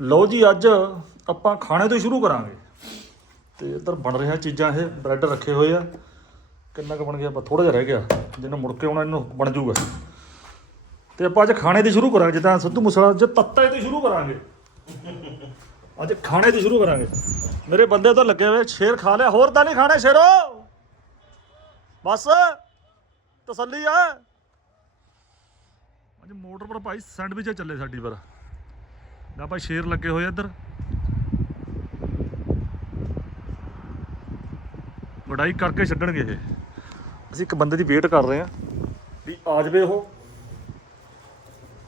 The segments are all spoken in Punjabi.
ਲਓ ਜੀ, ਅੱਜ ਆਪਾਂ ਖਾਣੇ ਤੋਂ ਹੀ ਸ਼ੁਰੂ ਕਰਾਂਗੇ। ਤੇ ਇੱਧਰ ਬਣ ਰਿਹਾ ਚੀਜ਼ਾਂ, ਇਹ ਬ੍ਰੈਡ ਰੱਖੇ ਹੋਏ ਆ। ਕਿੰਨਾ ਕੁ ਬਣ ਗਿਆ? ਆਪਾਂ ਥੋੜਾ ਜਿਹਾ ਰਹਿ ਗਿਆ। ਜਿਹਨੂੰ ਮੁੜ ਕੇ ਆਉਣਾ, ਇਹਨੂੰ ਬਣ ਜਾਊਗਾ। ਤੇ ਆਪਾਂ ਅੱਜ ਖਾਣੇ ਦੀ ਸ਼ੁਰੂ ਕਰਾਂਗੇ, ਜਿੱਦਾਂ ਸਿੱਧੂ ਮੂਸੇਵਾਲਾ ਅੱਜ ਤੱਤੇ ਤੋਂ ਸ਼ੁਰੂ ਕਰਾਂਗੇ। ਅੱਜ ਖਾਣੇ ਤੋਂ ਸ਼ੁਰੂ ਕਰਾਂਗੇ। ਮੇਰੇ ਬੰਦੇ ਤਾਂ ਲੱਗੇ ਹੋਏ, ਸ਼ੇਰ ਖਾ ਲਿਆ, ਹੋਰ ਤਾਂ ਨਹੀਂ ਖਾਣੇ ਸ਼ੇਰੋ? ਬਸ, ਤਸੱਲੀ ਆ। ਅੱਜ ਮੋਟਰ ਪਰ ਭਾਈ ਸੈਂਡਵਿਚ ਚੱਲੇ ਸਾਡੀ ਪਰ। ਨਾ ਆਪਾਂ ਸ਼ੇਰ ਲੱਗੇ ਹੋਏ ਇੱਧਰ। ਵਡਾਈ ਕਰਕੇ ਛੱਡਣਗੇ ਇਹ। ਅਸੀਂ ਇੱਕ ਬੰਦੇ ਦੀ ਵੇਟ ਕਰ ਰਹੇ ਆ ਵੀ ਆ ਜਾਵੇ ਉਹ।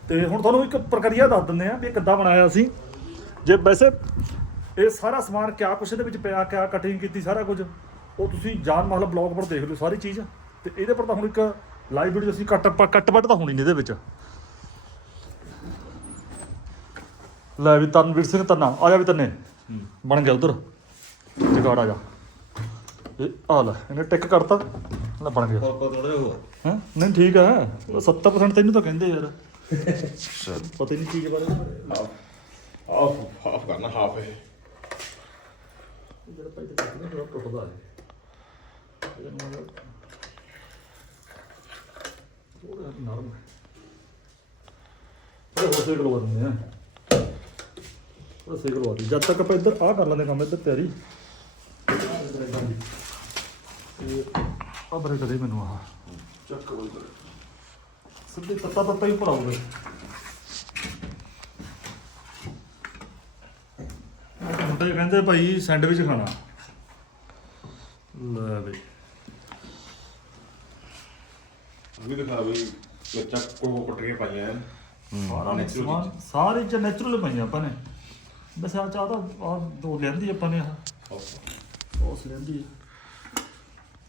ਤੇ ਹੁਣ ਤੁਹਾਨੂੰ ਇੱਕ ਪ੍ਰਕਿਰਿਆ ਦੱਸ ਦਿੰਦੇ ਆ ਵੀ ਕਿੱਦਾਂ ਬਣਾਇਆ ਅਸੀਂ ਜੇ ਵੈਸੇ ਇਹ ਸਾਰਾ ਸਮਾਨ ਕਿਆ ਕੁਛ ਇਹਦੇ ਵਿੱਚ ਪਿਆ, ਕਿਆ ਕਟਿੰਗ ਕੀਤੀ, ਸਾਰਾ ਕੁਝ, ਉਹ ਤੁਸੀਂ ਜਾਨ ਮਾਲ ਬਲੌਗ ਪਰ ਦੇਖ ਲਓ ਸਾਰੀ ਚੀਜ਼। ਤੇ ਇਹਦੇ ਪਰ ਤਾਂ ਹੁਣ ਇੱਕ ਲਾਈਵ ਵੀਡੀਓ ਅਸੀਂ ਕੱਟ ਕੱਟ ਵੱਟ ਤਾਂ ਹੋਣੀ ਨਹੀਂ ਇਹਦੇ ਵਿੱਚ। ਲੈ ਵੀ ਤਨਵੀਰ ਸਿੰਘ ਤੰਨਾ ਆ ਜਾ ਵੀ ਤੰਨੇ। ਬਣ ਗਿਆ ਉਧਰ। ਜਗਾੜ ਆ ਜਾ। ਇਹ ਆ ਲੈ ਇਹਨੇ ਟਿਕ ਕਰਤਾ। ਲੈ ਬਣ ਗਿਆ। ਆਪਾਂ ਥੋੜਾ ਹੋਰ। ਹੈ? ਨਹੀਂ ਠੀਕ ਆ। ਉਹ 70% ਤੈਨੂੰ ਤਾਂ ਕਹਿੰਦੇ ਯਾਰ। ਪਤਾ ਨਹੀਂ ਚੀਜ਼ ਬਾਰੇ ਹਾਫ ਹਾਫ ਕਰਨਾ ਹਾਫ ਹੈ ਜਿਹੜਾ ਤੇ ਕਿੰਨਾ ਥੋੜਾ ਟੁੱਟਦਾ ਹੈ। ਇਹਦਾ ਨੰਬਰ ਥੋੜਾ ਨਰਮ ਹੈ। ਇਹ ਹੋਰ ਸੇਕ ਲਵਾ ਦਿੰਦੇ ਆ। ਸੇਕ ਲਵਾ ਦੀ ਜਦ ਤੱਕ ਆਪਾਂ ਇੱਧਰ ਆਹ ਕਰ ਲੈਂਦੇ ਕੰਮ ਇੱਧਰ ਤਿਆਰੀ। ਆ ਬਰੇ ਦੇ ਮੈਨੂੰ ਆਹ। ਚੱਕ ਬੋਲ ਸਿੱਧੇ ਤੱਤਾ ਤੱਤਾ ਹੀ ਭਰਾਉਂਗੇ ਮੁੰਡੇ ਕਹਿੰਦੇ ਭਾਈ ਸੈਂਡਵਿਚ ਖਾਣਾ। ਲੈ ਬਈ। ਵੀ ਦਿਖਾ ਵੀ ਬੱਚਾ ਕੋ ਕੇ ਪਾਈਆਂ ਐਨ। ਸਾਰਾ ਸਮਾਨ ਸਾਰੇ ਚ ਨੈਚੁਰਲ ਪਈਆਂ ਆਪਾਂ ਨੇ। ਬਸ ਆ ਚਾਹ ਤਾਂ ਆ ਦੋ ਲੈਂਦੀ ਆਪਾਂ ਨੇ ਆਹ। ਹਾਫ। ਉਸ ਲੈਂਦੀ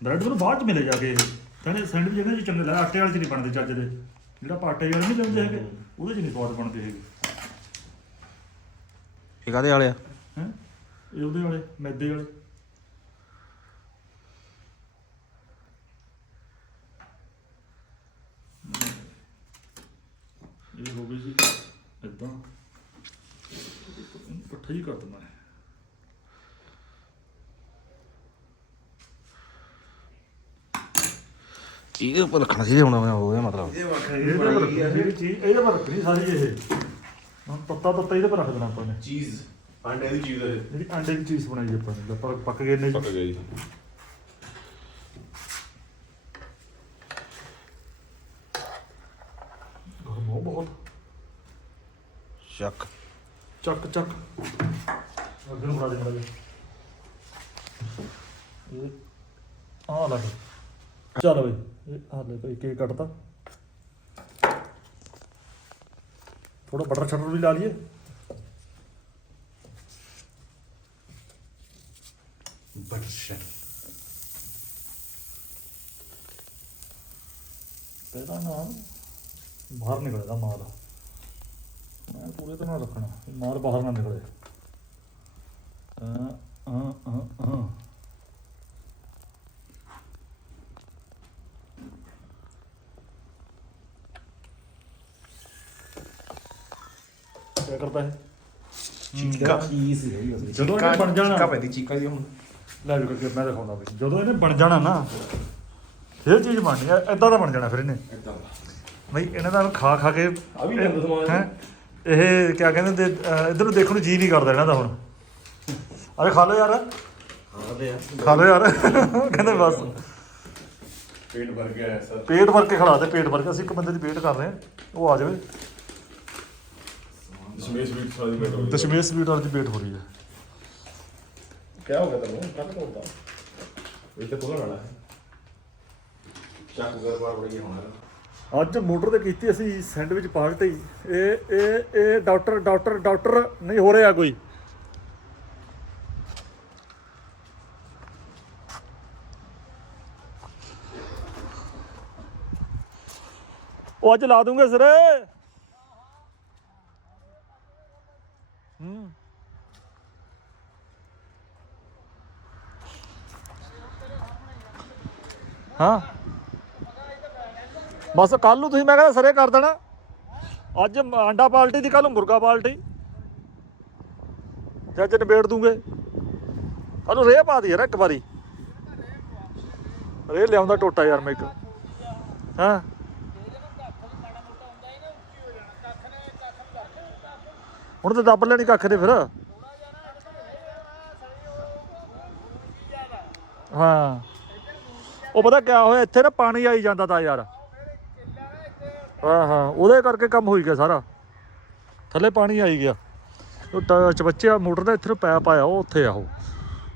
ਬ੍ਰੈਡ ਨੂੰ ਬਾਅਦ ਚ ਮਿਲੇ ਜਾ ਕੇ ਇਹ। ਕਹਿੰਦੇ ਸੈਂਡਵਿਚ ਇਹਨਾਂ ਚ ਚੰਗੇ ਲੱਗਦਾ ਆਟੇ ਵਾਲੇ ਚ ਨਹੀਂ ਬਣਦੇ ਚੱਜ ਦੇ। ਜਿਹੜਾ ਆਪਾਂ ਆਟੇ ਵਾਲੇ ਨਹੀਂ ਲੈਂਦੇ ਹੈਗੇ ਉਹਦੇ ਚ ਨਹੀਂ ਸਵਾਦ ਬਣਦੇ ਹੈਗੇ। ਇਹ ਕਾਦੇ ਵਾਲੇ ਆ? ਹੈ? ਇਹ ਉਹਦੇ ਵਾਲੇ ਮੈਦੇ ਵਾਲੇ। ਇਹ ਹੋ ਗਈ ਜੀ ਇਦਾਂ ਇਕੱਠਾ ਹੀ ਕਰ ਦਿੰਦਾ ਹੈ ਇਹਦੇ ਉੱਪਰ ਰੱਖਣਾ ਸੀ ਹੁਣ ਹੋ ਗਿਆ ਮਤਲਬ। ਇਹ ਵੱਖਰੀ ਇਹਦੇ ਪਰ ਰੱਖਣੀ ਜਿਹੜੀ ਚੀਜ਼ ਇਹਦੇ ਪਰ ਰੱਖਣੀ ਸਾਰੀ ਇਹ। ਹੁਣ ਤੱਤਾ ਤੱਤਾ ਇਹਦੇ ਪਰ ਰੱਖ ਦੇਣਾ ਆਪਾਂ ਨੇ। ਚੀਜ਼ ਆਂਡੇ ਦੀ ਚੀਜ਼ ਹੈ ਜਿਹੜੀ ਅੰਡੇ ਦੀ ਚੀਜ਼ ਬਣਾਈ ਆਪਾਂ ਨੇ ਆਪਾਂ ਪੱਕ ਗਏ ਨੇ। ਪੱਕ ਗਈ ਗਰਮੋ ਬਹੁਤ। ਚੱਕ। ਚੱਕ ਚੱਕ। ਇਹ। ਚੱਲ ਬਈ ਇਹ ਲੈ ਬਈ ਕੱਟਤਾ ਥੋੜਾ ਬਟਰ ਛਟਰ ਵੀ ਲਾ ਲਈਏ ਬਟਰ ਸ਼ੈਫ ਪਹਿਲਾਂ ਨਾ ਬਾਹਰ ਨਿਕਲਦਾ ਮਾਲ ਮੈਂ ਪੂਰੇ ਤਰ੍ਹਾਂ ਰੱਖਣਾ ਮਾਲ ਬਾਹਰ ਨਾ ਨਿਕਲੇ ਹਾਂ ਹਾਂ ਹਾਂ ਹਾਂ ਕੀ ਕਰਦਾ ਹੈ ਚੀਕਾ ਚੀਜ਼ ਹੈ ਜਦੋਂ ਇਹਨੇ ਬਣ ਜਾਣਾ ਚੀਕਾ ਪੈਂਦੀ ਚੀਕਾ ਦੀ ਹੁਣ। ਲੈ ਵੀ ਕਰਕੇ ਮੈਂ ਦਿਖਾਉਂਦਾ ਵੀ। ਜਦੋਂ ਇਹਨੇ ਬਣ ਜਾਣਾ ਨਾ ਫਿਰ ਚੀਜ਼ ਬਣਨੀ ਐ ਐਦਾਂ ਦਾ ਬਣ ਜਾਣਾ ਫਿਰ ਇਹਨੇ। ਇਦਾਂ ਬਈ ਇਹਨਾਂ ਦਾ ਖਾ ਖਾ ਕੇ ਆ ਵੀ ਗੰਦ ਸਮਾਨ। ਹੈਂ? ਇਹ ਕਿਆ ਕਹਿੰਦੇ ਹੁੰਦੇ ਅਹ ਇੱਧਰ ਨੂੰ ਦੇਖਣ ਨੂੰ ਜੀ ਨਹੀਂ ਕਰਦਾ ਇਹਨਾਂ ਦਾ ਹੁਣ। ਅਰੇ ਖਾ ਲਓ ਯਾਰ। ਹਾਂ ਤੇ ਆ ਖਾ ਲਓ ਯਾਰ। ਕਹਿੰਦੇ ਬਸ। ਪੇਟ ਭਰ ਗਿਆ ਹੈ ਸਰ। ਪੇਟ ਭਰ ਕੇ ਖਿਲਾ ਦੇ ਪੇਟ ਭਰ ਕੇ। ਅਸੀਂ ਇੱਕ ਬੰਦੇ ਦੀ ਵੇਟ ਕਰ ਰਹੇ ਹਾਂ। ਉਹ ਆ ਜਾਵੇ। ਦਸ਼ਮੇਸ਼ ਵੀ ਸਾਰੀ ਮੇਟ ਹੋ ਦਸ਼ਮੇਸ਼ ਸਵੀਟ ਵਾਲੀ ਦੀ ਵੇਟ ਹੋ ਰਹੀ ਹੈ। ਕੀ ਹੋ ਗਿਆ ਤੈਨੂੰ? ਕੱਟ ਕੋਲਦਾ ਇਹ ਤਾਂ ਕੋਲ ਵਾਲਾ ਹੈ। ਚੱਕ ਕਰ ਬਾਰ ਬੜੀ ਹੋਣਾ। ਅੱਜ ਮੋਟਰ ਤੇ ਕੀਤੀ ਅਸੀਂ ਸੈਂਡਵਿਚ ਪਾਰਟੀ। ਇਹ ਇਹ ਇਹ ਡਾਕਟਰ ਡਾਕਟਰ ਡਾਕਟਰ ਨਹੀਂ ਹੋ ਰਿਹਾ ਕੋਈ। ਉਹ ਅੱਜ ਲਾ ਦੂੰਗੇ ਸਿਰੇ। ਹੂੰ। ਹਾਂ। ਬਸ ਕੱਲ ਨੂੰ ਤੁਸੀਂ ਮੈਂ ਕਹਿੰਦਾ ਸਰੇ ਕਰ ਦੇਣਾ। ਅੱਜ ਆਂਡਾ ਪਾਲਟੀ ਦੀ ਕੱਲ ਨੂੰ ਮੁਰਗਾ ਪਾਲਟੀ ਤੇ ਅੱਜ ਨਿਬੇੜ ਦੂੰਗੇ। ਹਲੋ ਰੇਹ ਪਾ ਦੀ ਯਾਰ ਇੱਕ ਵਾਰੀ। ਰੇਹ ਲਿਆਉਂਦਾ ਟੋਟਾ ਯਾਰ ਮੈਂ ਇੱਕ। ਹਾਂ? ਹੁਣ ਤਾਂ ਦੱਬ ਲੈਣੀ ਕੱਖ ਦੇ ਫਿਰ। ਹਾਂ। ਉਹ ਪਤਾ ਕਿਆ ਹੋਇਆ, ਇੱਥੇ ਨਾ ਪਾਣੀ ਆਈ ਜਾਂਦਾ ਤਾ ਯਾਰ। ਹਾਂ ਹਾਂ, ਉਹਦੇ ਕਰਕੇ ਕੰਮ ਹੋਈ ਗਿਆ ਸਾਰਾ। ਥੱਲੇ ਪਾਣੀ ਆਈ ਗਿਆ। ਉਹ ਟ- ਚਬੱਚੇ ਮੋਟਰ ਦਾ ਇੱਥੇ ਨੂੰ ਪੈਪ ਆਇਆ, ਉਹ ਉੱਥੇ ਆ ਉਹ।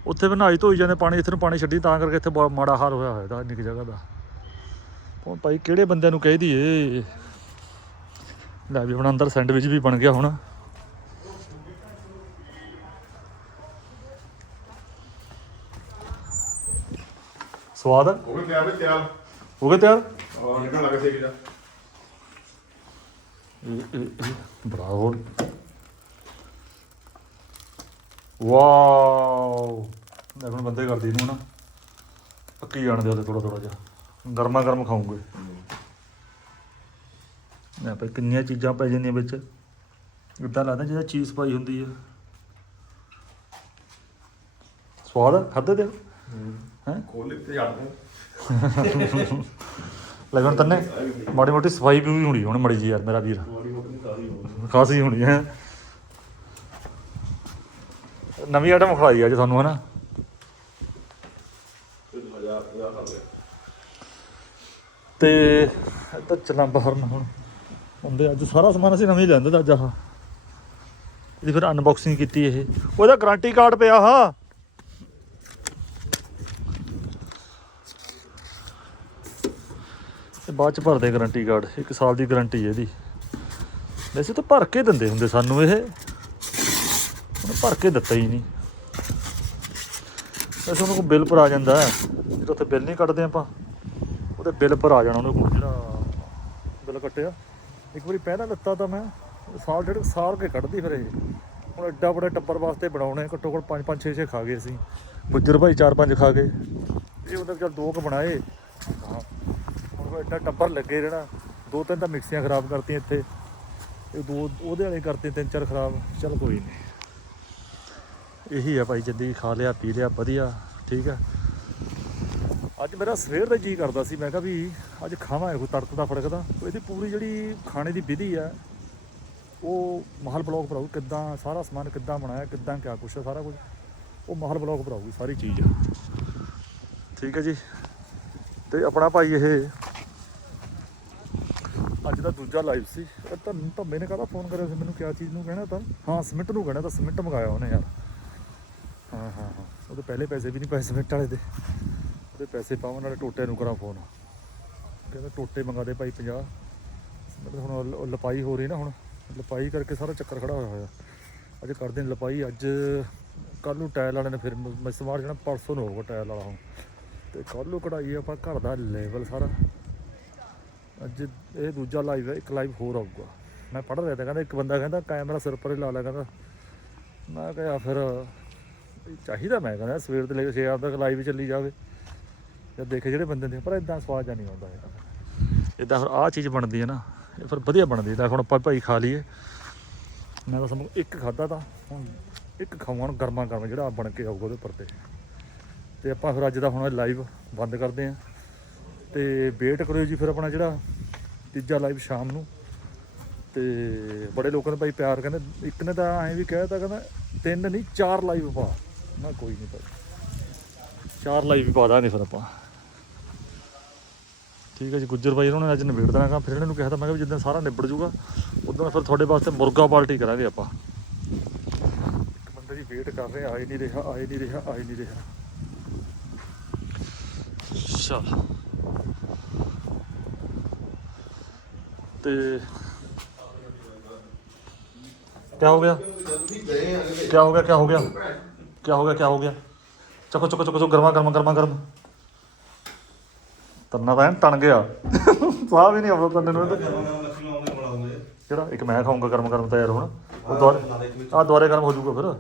ਉੱਥੇ ਬਣਾਈ ਧੋਈ ਜਾਂਦੇ, ਪਾਣੀ ਇੱਥੇ ਨੂੰ ਪਾਣੀ ਛੱਡੀ, ਤਾਂ ਕਰਕੇ ਇੱਥੇ ਬਹੁਤ ਮਾੜਾ ਹਾਲ ਹੋਇਆ ਹੋਇਆ ਦਾ ਇੰਨੀ ਜਗ੍ਹਾ ਦਾ। ਹੁਣ ਭਾਈ ਕਿਹੜੇ ਬੰਦਿਆਂ ਨੂੰ ਕਹਿ ਦਈਏ। ਲੈ ਵੀ ਹੁਣ ਅੰਦਰ ਸੈਂਡਵਿਚ ਵੀ ਬਣ ਗਿਆ ਹੁਣ। ਸਵਾਦ ਆ? ਉਹ ਵੀ ਤਿਆਰ ਵੀ ਤਿਆਰ। ਹੋ ਗਿਆ ਤਿਆਰ? ਉਹ ਨਿਕਲ ਲੱਗਾ ਸੀ ਕਿਦਾ ਇਹ- ਇਹ- ਇਹ ਬੜਾ ਹੋਰ। ਵਾਓ। ਮੈਂ ਹੁਣ ਬੰਦੇ ਕਰਦੀ ਨੂੰ ਨਾ। ਪੱਕੀ ਜਾਣ ਦੇ ਉਹਦੇ ਥੋੜਾ ਥੋੜਾ ਜਿਹਾ। ਗਰਮਾ ਗਰਮ ਖਾਉਂਗੇ ਨਾ ਭਾਈ ਕਿੰਨੀਆਂ ਚੀਜ਼ਾਂ ਪੈ ਜਾਂਦੀਆਂ ਵਿੱਚ। ਇਦਾਂ ਲੱਗਦਾ ਜਿਵੇਂ ਚੀਜ਼ ਪਾਈ ਹੁੰਦੀ ਆ। ਸਵਾਦ ਆ? ਖਾਧੇ ਤੇ ਹੈ? ਖੋਲ ਤੇ ਜੜ ਦੇ ਲੱਗਣ ਤੰਨੇ ਮਾੜੀ ਮੋਟੀ ਸਫ਼ਾਈ ਵੀ ਹੋਣੀ ਹੁਣ ਮੜੀ ਜੀ ਯਾਰ ਮੇਰਾ ਵੀਰ। ਖਾਸੀ ਹੋਣੀ ਹੈ? ਨਵੀਂ ਆਈਟਮ ਖਵਾਈ ਅੱਜ ਤੁਹਾਨੂੰ ਹਨਾ? ਤੇ ਇੱਧਰ ਚੱਲਾਂ ਬਾਹਰ ਨੂੰ ਹੁਣ। ਹੁੰਦੇ ਅੱਜ ਸਾਰਾ ਸਮਾਨ ਅਸੀਂ ਨਵੇਂ ਲਿਆਂਦੇ ਤਾਂ ਅੱਜ ਆਹ। ਇਹਦੀ ਫਿਰ ਅਨਬਾਕਸਿੰਗ ਕੀਤੀ ਇਹ। ਉਹਦਾ ਗਾਰੰਟੀ ਕਾਰਡ ਪਿਆ ਹਾ ਇਹ ਬਾਅਦ ਚ ਭਰਦੇ ਗਾਰੰਟੀ ਕਾਰਡ ਇੱਕ ਸਾਲ ਦੀ ਗਾਰੰਟੀ ਹੈ ਇਹਦੀ। ਵੈਸੇ ਤਾਂ ਭਰ ਕੇ ਦਿੰਦੇ ਹੁੰਦੇ ਸਾਨੂੰ ਇਹ। ਉਹਨੇ ਭਰ ਕੇ ਦਿੱਤਾ ਹੀ ਨਹੀਂ। ਵੈਸੇ ਉਹਨਾਂ ਕੋਲ ਬਿੱਲ ਪਰ ਆ ਜਾਂਦਾ ਹੈ। ਉੱਥੇ ਬਿੱਲ ਨਹੀਂ ਕੱਢਦੇ ਆਪਾਂ, ਉਹਦੇ ਬਿੱਲ ਪਰ ਆ ਜਾਣਾ ਉਹਨੇ ਕੋਲ ਜਿਹੜਾ ਬਿੱਲ ਕੱਟਿਆ। ਇੱਕ ਵਾਰੀ ਪਹਿਲਾਂ ਦਿੱਤਾ ਤਾਂ ਮੈਂ, ਸਾਲ ਡੇਢ ਸਾਲ ਕੇ ਕੱਢਦੀ ਫਿਰ ਇਹ। ਹੁਣ ਐਡਾ ਬੜਾ ਟੱਬਰ ਵਾਸਤੇ ਬਣਾਉਣੇ ਘੱਟੋ ਘੱਟ 5 5 6 6 ਖਾ ਗਏ ਅਸੀਂ। ਗੁੱਜਰ ਭਾਈ 4 5 ਖਾ ਗਏ। ਇਹ ਉਹਦੇ ਚਲ ਦੋ ਕੁ ਬਣਾਏ। ਹੁਣ ਐਡਾ ਟੱਬਰ ਲੱਗੇ ਰਹਿਣਾ। ਦੋ ਤਿੰਨ ਤਾਂ ਮਿਕਸੀਆਂ ਖਰਾਬ ਕਰਤੀਆਂ ਇੱਥੇ। ਇਹ ਦੋ ਉਹਦੇ ਵਾਲੇ ਕਰਤੇ ਤਿੰਨ ਚਾਰ ਖਰਾਬ। ਚੱਲ ਕੋਈ ਨਹੀਂ ਇਹੀ ਆ ਭਾਈ ਜ਼ਿੰਦਗੀ ਖਾ ਲਿਆ, ਪੀ ਲਿਆ, ਵਧੀਆ, ਠੀਕ ਆ। ਅੱਜ ਮੇਰਾ ਸਵੇਰ ਦਾ ਜੀ ਕਰਦਾ ਸੀ। ਮੈਂ ਕਿਹਾ ਵੀ ਅੱਜ ਖਾਵਾਂ ਕੋਈ ਤੜਕ ਦਾ ਫੜਕਦਾ ਇਹਦੀ ਪੂਰੀ ਜਿਹੜੀ ਖਾਣੇ ਦੀ ਵਿਧੀ ਆ, ਉਹ ਮਹਲ ਬਲੌਗ ਭਰਾਉ ਕਿੱਦਾਂ ਸਾਰਾ ਸਮਾਨ ਕਿੱਦਾਂ ਬਣਾਇਆ, ਕਿੱਦਾਂ ਕਿਆ ਕੁਛ ਆ, ਸਾਰਾ ਕੁਝ ਉਹ ਮਹਲ ਬਲੌਗ ਭਰਾਉਗੀ ਸਾਰੀ ਚੀਜ਼ ਠੀਕ ਹੈ ਜੀ। ਤੇ ਆਪਣਾ ਭਾਈ ਇਹ ਅੱਜ ਦਾ ਦੂਜਾ ਲਾਈਵ ਸੀ। ਇਹ ਤਾਂ ਧੰਮੇ ਨੇ ਕਾਹਦਾ ਫੋਨ ਕਰਿਆ ਸੀ? ਮੈਨੂੰ ਕਿਆ ਚੀਜ਼ ਨੂੰ ਕਹਿਣਾ ਤਾਂ? ਹਾਂ, ਸਿਮਿੰਟ ਨੂੰ ਕਹਿਣਾ ਤਾਂ ਸਿਮਿੰਟ ਮੰਗਾਇਆ ਉਹਨੇ ਯਾਰ। ਹਾਂ ਹਾਂ ਹਾਂ। ਉਹਦੇ ਪਹਿਲੇ ਪੈਸੇ ਵੀ ਨਹੀਂ ਪਾਏ ਸਿਮਿੰਟ ਵਾਲੇ ਦੇ। ਉਹਦੇ ਪੈਸੇ ਪਾਉਣ ਵਾਲੇ ਟੋਟੇ ਨੂੰ ਕਰਾਂ ਫੋਨ ਕਹਿੰਦਾ ਟੋਟੇ ਮੰਗਾ ਦੇ ਭਾਈ 50 ਸਿਮਿੰਟ ਹੁਣ ਉਹ- ਲਪਾਈ ਹੋ ਰਹੀ ਨਾ ਹੁਣ। ਲਪਾਈ ਕਰਕੇ ਸਾਰਾ ਚੱਕਰ ਖੜਾ ਹੋਇਆ ਹੋਇਆ। ਅੱਜ ਕਰਦੇ ਨੇ ਲਪਾਈ। ਅੱਜ ਕੱਲ ਨੂੰ ਟਾਇਲ ਵਾਲੇ ਨੇ ਫਿਰ ਮੈਂ ਮਿਸਮਾਰ ਜਾਣਾ ਪਰਸੋਂ ਨੂੰ ਹੋਊਗਾ ਟਾਇਲ ਵਾਲਾ ਹੁਣ। ਤੇ ਕੱਲ ਨੂੰ ਕਢਾਈ ਆਪਾਂ ਘਰ ਦਾ ਲੈਵਲ ਸਾਰਾ। ਅੱਜ ਇਹ ਦੂਜਾ ਲਾਈਵ ਹੈ, ਇੱਕ ਲਾਈਵ ਹੋਰ ਆਊਗਾ। ਮੈਂ ਪੜ੍ਹ ਰਿਹਾ ਤਾਂ, ਕਹਿੰਦਾ ਇੱਕ ਬੰਦਾ ਕਹਿੰਦਾ ਕੈਮਰਾ ਸਿਰ ਪਰ ਹੀ ਲਾ ਲਿਆ ਕਹਿੰਦਾ। ਮੈਂ ਕਿਹਾ ਫਿਰ ਚਾਹੀਦਾ ਮੈਂ ਕਹਿੰਦਾ, ਸਵੇਰ ਤੋਂ ਲੈ ਕੇ 6 ਵਜੇ ਤੱਕ ਲਾਈਵ ਚੱਲੀ ਜਾਵੇ। ਜਦ ਦੇਖੇ ਜਿਹੜੇ ਬੰਦੇ ਨੇ, ਪਰ ਇਦਾਂ ਸਵਾਦ ਜਾਂ ਨਹੀਂ ਆਉਂਦਾ ਹੈਗਾ। ਇਦਾਂ ਫਿਰ ਆਹ ਚੀਜ਼ ਬਣਦੀ ਹੈ ਨਾ, ਇਹ ਫਿਰ ਵਧੀਆ ਬਣਦੀ ਤਾਂ ਹੁਣ ਆਪਾਂ ਭਾਈ ਖਾ ਲਈਏ। ਮੈਂ ਤਾਂ ਸਮਝ ਇੱਕ ਖਾਦਾ ਤਾਂ, ਹੁਣ ਇੱਕ ਖਾਵਾਂ, ਹੁਣ ਗਰਮਾ ਗਰਮ ਜਿਹੜਾ ਬਣ ਕੇ ਆਊਗਾ ਉਹਦੇ ਉੱਪਰ ਤੇ। ਤੇ ਆਪਾਂ ਫਿਰ ਅੱਜ ਦਾ ਹੁਣ ਲਾਈਵ ਬੰਦ ਕਰਦੇ ਆਂ ਤੇ ਵੇਟ ਕਰਿਓ ਜੀ ਫਿਰ ਆਪਣਾ ਜਿਹੜਾ ਤੀਜਾ ਲਾਈਵ ਸ਼ਾਮ ਨੂੰ। ਤੇ ਬੜੇ ਲੋਕਾਂ ਨੇ ਭਾਈ ਪਿਆਰ ਕਹਿੰਦੇ, ਇੱਕ ਨੇ ਤਾਂ ਐਂ ਵੀ ਕਹਿਤਾ, ਕਹਿੰਦਾ ਤਿੰਨ ਨਹੀਂ, ਚਾਰ ਲਾਈਵ ਪਾ। ਮੈਂ ਕੋਈ ਨਹੀਂ ਭਾਈ। ਚਾਰ ਲਾਈਵ ਪਾ ਦਾਂਗੇ ਫਿਰ ਆਪਾਂ। ਠੀਕ ਹੈ ਜੀ, ਗੁੱਜਰ ਭਾਈ ਉਹਨਾਂ ਨੇ ਅੱਜ ਨਿਬੇੜ ਦੇਣਾ ਕੰਮ। ਫਿਰ ਇਹਨਾਂ ਨੂੰ ਕਿਹਾ ਤਾਂ ਮੈਂ ਕਿਹਾ ਵੀ ਜਿੱਦਾਂ ਸਾਰਾ ਨਿਬੜ ਜੂਗਾ ਉਦੋਂ ਫਿਰ ਤੁਹਾਡੇ ਵਾਸਤੇ ਮੁਰਗਾ ਪਾਰਟੀ ਕਰਾਂਗੇ ਆਪਾਂ। ਇੱਕ ਬੰਦੇ ਦੀ ਵੇਟ ਕਰ ਰਹੇ, ਆਏ ਨਹੀਂ ਰਿਹਾ, ਆਏ ਨਹੀਂ ਰਿਹਾ, ਆਏ ਨਹੀਂ ਰਿਹਾ। ਚਲ। ਤੇ ਕੀ ਹੋ ਗਿਆ? ਕੀ ਹੋ ਗਿਆ ਕੀ ਹੋ ਗਿਆ? ਕੀ ਹੋ ਗਿਆ ਕੀ ਹੋ ਗਿਆ? ਚੱਕੋ ਚੱਕੋ ਚੱਕੋ ਗਰਮਾ ਗਰਮਾ ਗਰਮਾ, ਗਰਮ। ਤੰਨਾ ਤਾਂ ਐਨ ਤਣ ਗਿਆ। ਸਾਹ ਵੀ ਨਹੀਂ ਆਉਂਦਾ ਤੰਨੇ ਨੂੰ ਇਹਦੇ। ਕਿਹੜਾ? ਇੱਕ ਮੈਂ ਖਾਊਂਗਾ ਗਰਮ ਗਰਮ ਤਿਆਰ ਹੋਣਾ। ਉਹ ਦੁਆਰੇ ਆ ਦੁਆਰੇ ਗਰਮ ਹੋ ਜਾਊਗਾ ਫਿਰ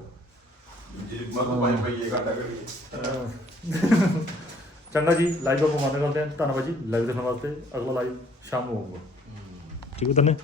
ਚੰਗਾ ਜੀ ਲਾਈਵ ਆਪਾਂ ਬੰਦ ਕਰਦੇ ਹਾਂ। ਧੰਨਵਾਦ ਜੀ। ਲਾਈਵ ਦੇਖਣ ਵਾਸਤੇ। ਅਗਲਾ ਲਾਈਵ ਸ਼ਾਮ ਨੂੰ ਹੋਊਗਾ ਠੀਕ ਹੈ ਤੰਨੇ